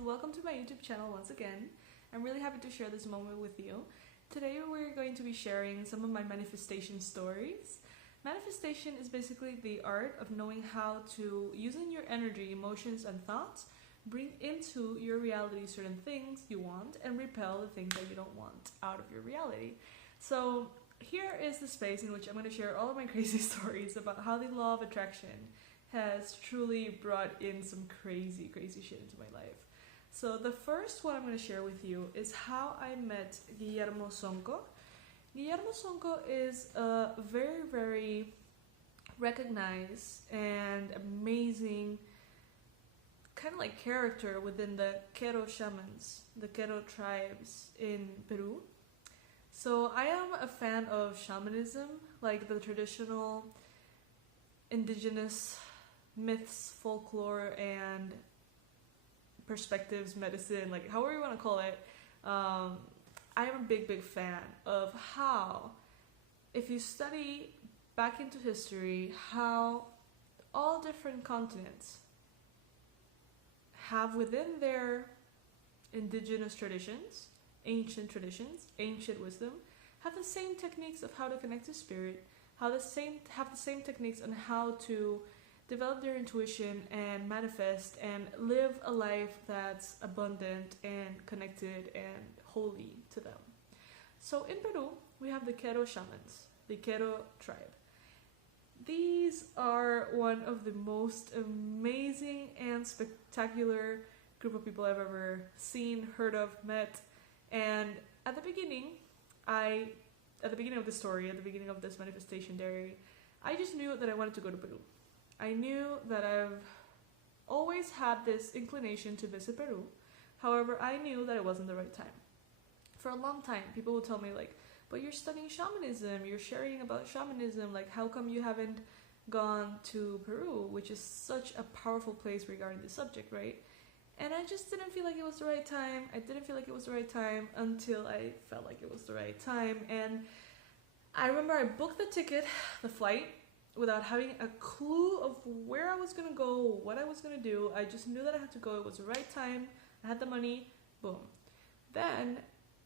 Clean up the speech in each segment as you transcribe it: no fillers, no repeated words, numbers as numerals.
welcome to my YouTube channel once again. I'm really happy to share this moment with you. Today we're going to be sharing some of my manifestation stories. Manifestation is basically the art of knowing how to, using your energy, emotions, and thoughts, bring into your reality certain things you want and repel the things that you don't want out of your reality. So here is the space in which I'm going to share all of my crazy stories about how the law of attraction has truly brought in some crazy shit into my life. So the first one I'm going to share with you is how I met Guillermo Soncco. Guillermo Soncco is a very recognized and amazing kind of like character within the Quero shamans, the Quero tribes in Peru. So I am a fan of shamanism, like the traditional indigenous myths, folklore, and perspectives, medicine, like however you want to call it. I am a big fan of how, if you study back into history, how all different continents have within their indigenous traditions, ancient wisdom, have the same techniques of how to connect to spirit, have the same techniques on how to develop their intuition and manifest and live a life that's abundant and connected and holy to them. So in Peru, we have the Quero shamans, the Quero tribe. These are one of the most amazing and spectacular group of people I've ever seen, heard of, met. And at the beginning of the story, at the beginning of this manifestation diary, I just knew that I wanted to go to Peru. I knew that I've always had this inclination to visit Peru. However, I knew that it wasn't the right time. For a long time, people would tell me like, but you're studying shamanism, you're sharing about shamanism, like how come you haven't gone to Peru, which is such a powerful place regarding the subject, right? And I just didn't feel like it was the right time. I didn't feel like it was the right time until I felt like it was the right time. And I remember I booked the ticket, the flight, without having a clue of where I was gonna go, what I was gonna do. I just knew that I had to go. It was the right time. I had the money. Boom. Then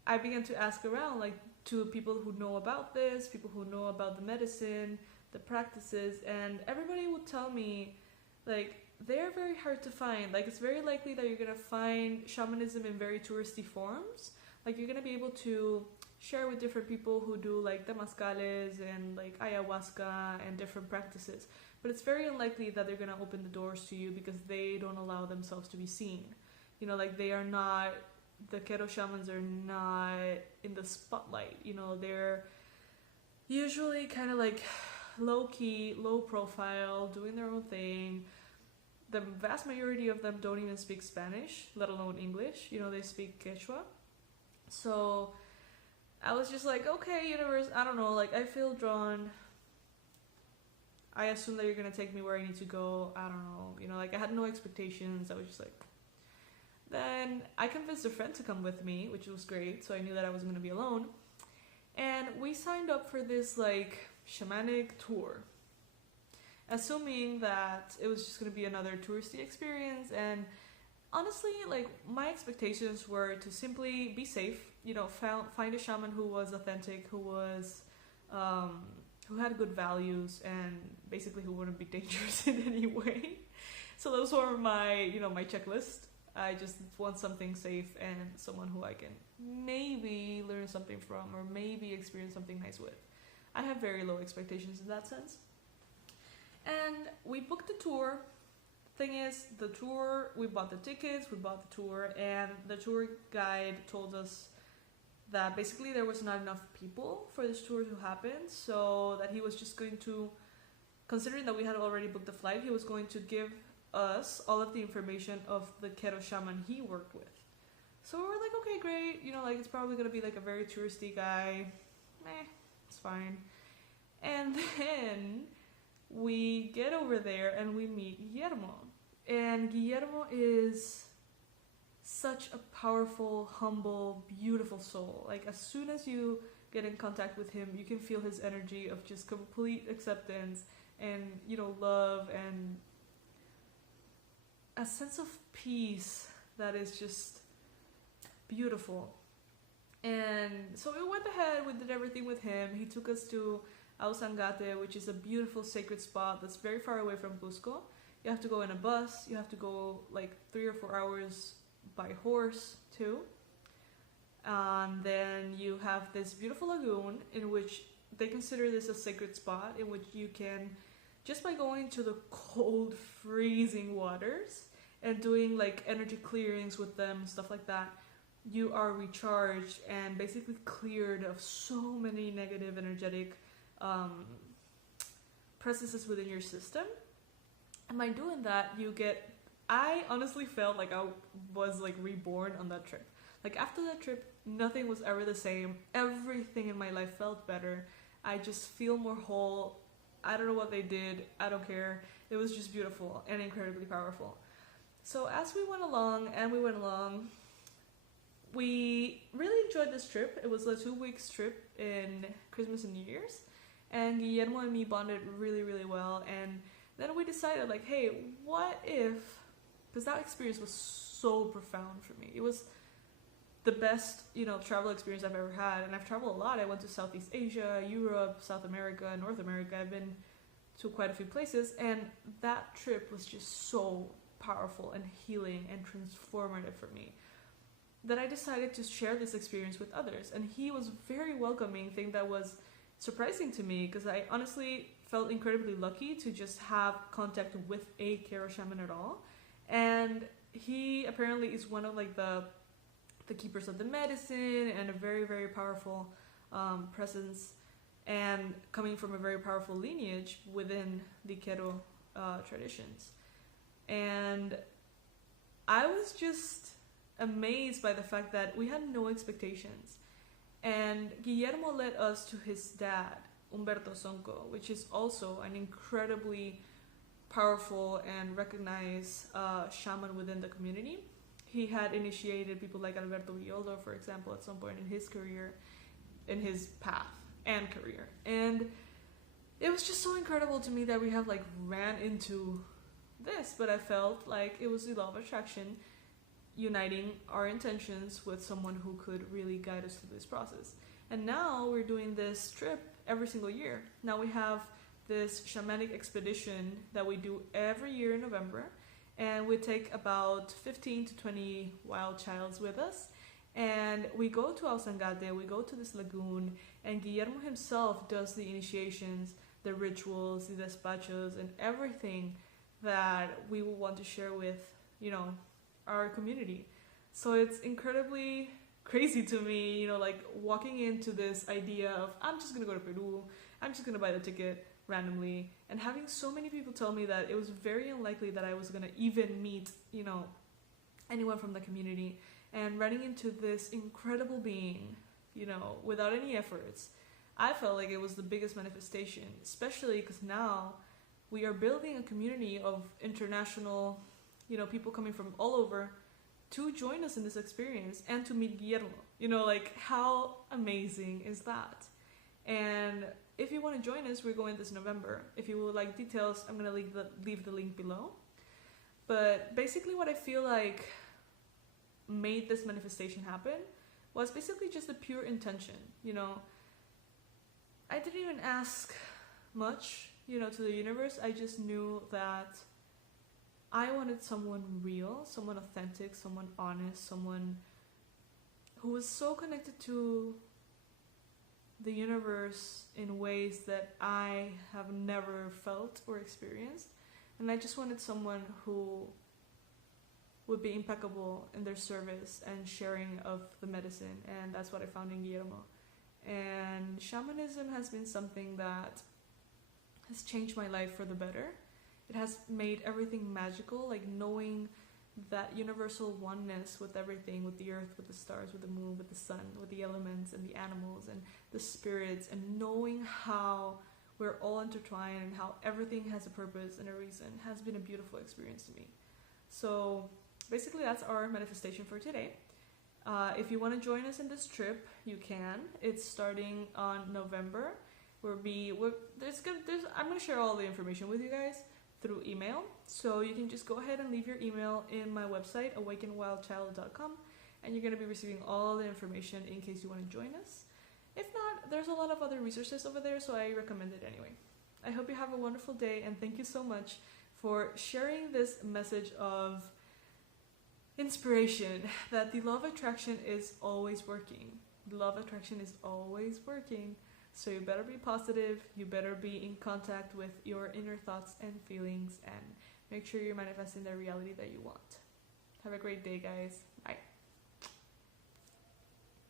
I began to ask around, like, to people who know about this, people who know about the medicine, the practices, and everybody would tell me, like, they're very hard to find. Like, it's very likely that you're gonna find shamanism in very touristy forms. Like, you're gonna be able to share with different people who do like temazcales and like ayahuasca and different practices, but it's very unlikely that they're gonna open the doors to you because they don't allow themselves to be seen. You know, like they are not, the Quero shamans are not in the spotlight. You know, they're usually kind of like low-key, low profile, doing their own thing. The vast majority of them don't even speak Spanish, let alone English. You know, they speak Quechua. So I was just like, okay, universe, I don't know, like I feel drawn. I assume that you're gonna take me where I need to go. I don't know, you know, like I had no expectations. I was just like, then I convinced a friend to come with me, which was great. So I knew that I wasn't gonna be alone. And we signed up for this like shamanic tour, assuming that it was just gonna be another touristy experience. And honestly, like my expectations were to simply be safe, you know, find a shaman who was authentic, who was who had good values, and basically who wouldn't be dangerous in any way. So those were my, you know, my checklist. I just want something safe and someone who I can maybe learn something from or maybe experience something nice with. I have very low expectations in that sense. And we booked the tour. Thing is, the tour, we bought the tickets, we bought the tour, and the tour guide told us that basically there was not enough people for this tour to happen, so that he was just going to, considering that we had already booked the flight, he was going to give us all of the information of the Quero shaman he worked with. So we were like, okay, great, you know, like it's probably gonna be like a very touristy guy, it's fine. And then we get over there and we meet Guillermo. And Guillermo is such a powerful, humble, beautiful soul. Like as soon as you get in contact with him, you can feel his energy of just complete acceptance and, you know, love and a sense of peace that is just beautiful. And so we went ahead, we did everything with him. He took us to Ausangate, which is a beautiful sacred spot that's very far away from Cusco. You have to go in a bus, you have to go like 3 or 4 hours by horse too. And then you have this beautiful lagoon in which they consider this a sacred spot, in which you can, just by going to the cold, freezing waters and doing like energy clearings with them, stuff like that, you are recharged and basically cleared of so many negative energetic processes within your system. And by doing that, you get, I honestly felt like I was like reborn on that trip. Like after that trip, nothing was ever the same. Everything in my life felt better. I just feel more whole. I don't know what they did. I don't care. It was just beautiful and incredibly powerful. So as we went along, we really enjoyed this trip. It was a 2 weeks trip in Christmas and New Year's. And Guillermo and me bonded really, really well. And then we decided like, hey, what if, because that experience was so profound for me. It was the best, travel experience I've ever had. And I've traveled a lot. I went to Southeast Asia, Europe, South America, North America. I've been to quite a few places. And that trip was just so powerful and healing and transformative for me that I decided to share this experience with others. And he was very welcoming, thing that was surprising to me, because I honestly felt incredibly lucky to just have contact with a tarot shaman at all. And he apparently is one of like the keepers of the medicine and a very, very powerful presence, and coming from a very powerful lineage within the Quero traditions. And I was just amazed by the fact that we had no expectations. And Guillermo led us to his dad, Humberto Soncco, which is also an incredibly powerful and recognized shaman within the community. He had initiated people like Alberto Villoldo, for example, at some point in his career, in his path and career. And it was just so incredible to me that we have like ran into this, but I felt like it was the law of attraction uniting our intentions with someone who could really guide us through this process. And now we're doing this trip every single year. Now we have this shamanic expedition that we do every year in November, and we take about 15 to 20 wild childs with us, and we go to Ausangate, we go to this lagoon, and Guillermo himself does the initiations, the rituals, the despachos, and everything that we will want to share with, our community. So it's incredibly crazy to me, like walking into this idea of, I'm just gonna go to Peru, I'm just gonna buy the ticket randomly, and having so many people tell me that it was very unlikely that I was gonna even meet, anyone from the community, and running into this incredible being, without any efforts. I felt like it was the biggest manifestation, especially because now we are building a community of international, people coming from all over to join us in this experience and to meet Guillermo. Like how amazing is that? And if you want to join us, we're going this November. If you would like details, I'm going to leave the link below. But basically what I feel like made this manifestation happen was basically just a pure intention. I didn't even ask much, to the universe. I just knew that I wanted someone real, someone authentic, someone honest, someone who was so connected to the universe in ways that I have never felt or experienced. And I just wanted someone who would be impeccable in their service and sharing of the medicine. And that's what I found in Guillermo. And shamanism has been something that has changed my life for the better. It has made everything magical, like knowing that universal oneness with everything, with the earth, with the stars, with the moon, with the sun, with the elements and the animals and the spirits, and knowing how we're all intertwined and how everything has a purpose and a reason has been a beautiful experience to me. So basically that's our manifestation for today. If you want to join us in this trip, you can. It's starting on November. I'm going to share all the information with you guys, through email. So you can just go ahead and leave your email in my website, awakenwildchild.com, and you're going to be receiving all the information in case you want to join us. If not, there's a lot of other resources over there, so I recommend it anyway. I hope you have a wonderful day, and thank you so much for sharing this message of inspiration that the law of attraction is always working. The law of attraction is always working. So you better be positive, you better be in contact with your inner thoughts and feelings, and make sure you're manifesting the reality that you want. Have a great day, guys. Bye.